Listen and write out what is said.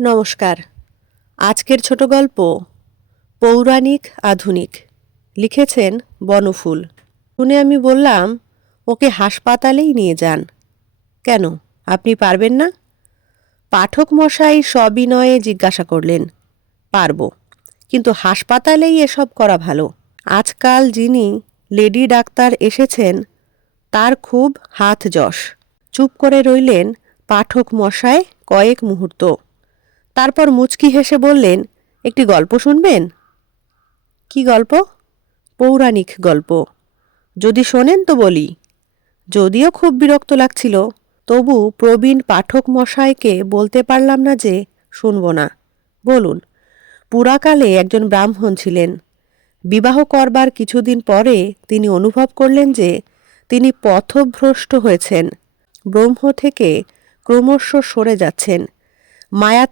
নমস্কার। আজকের ছোট গল্প পৌরাণিক আধুনিক, লিখেছেন বনফুল। শুনে আমি বললাম, ওকে হাসপাতালেই নিয়ে যান। কেন, আপনি পারবেন না? পাঠক মশাই সবিনয়ে জিজ্ঞাসা করলেন। পারব, কিন্তু হাসপাতালেই এসব করা ভালো। আজকাল যিনি লেডি ডাক্তার এসেছেন তার খুব হাত যশ। চুপ করে রইলেন পাঠক মশাই কয়েক মুহূর্ত। তারপর মুচকি হেসে বললেন, একটি গল্প শুনবেন? কি গল্প? পৌরাণিক গল্প। যদি শোনেন তো বলি। যদিও খুব বিরক্ত লাগছিল, তবু প্রবীণ পাঠক মশাইকে বলতে পারলাম না যে শুনব না। বলুন। পুরাকালে একজন ব্রাহ্মণ ছিলেন। বিবাহ করবার কিছুদিন পরে তিনি অনুভব করলেন যে তিনি পথভ্রষ্ট হয়েছেন, ব্রহ্ম থেকে ক্রমশ সরে যাচ্ছেন। মায়া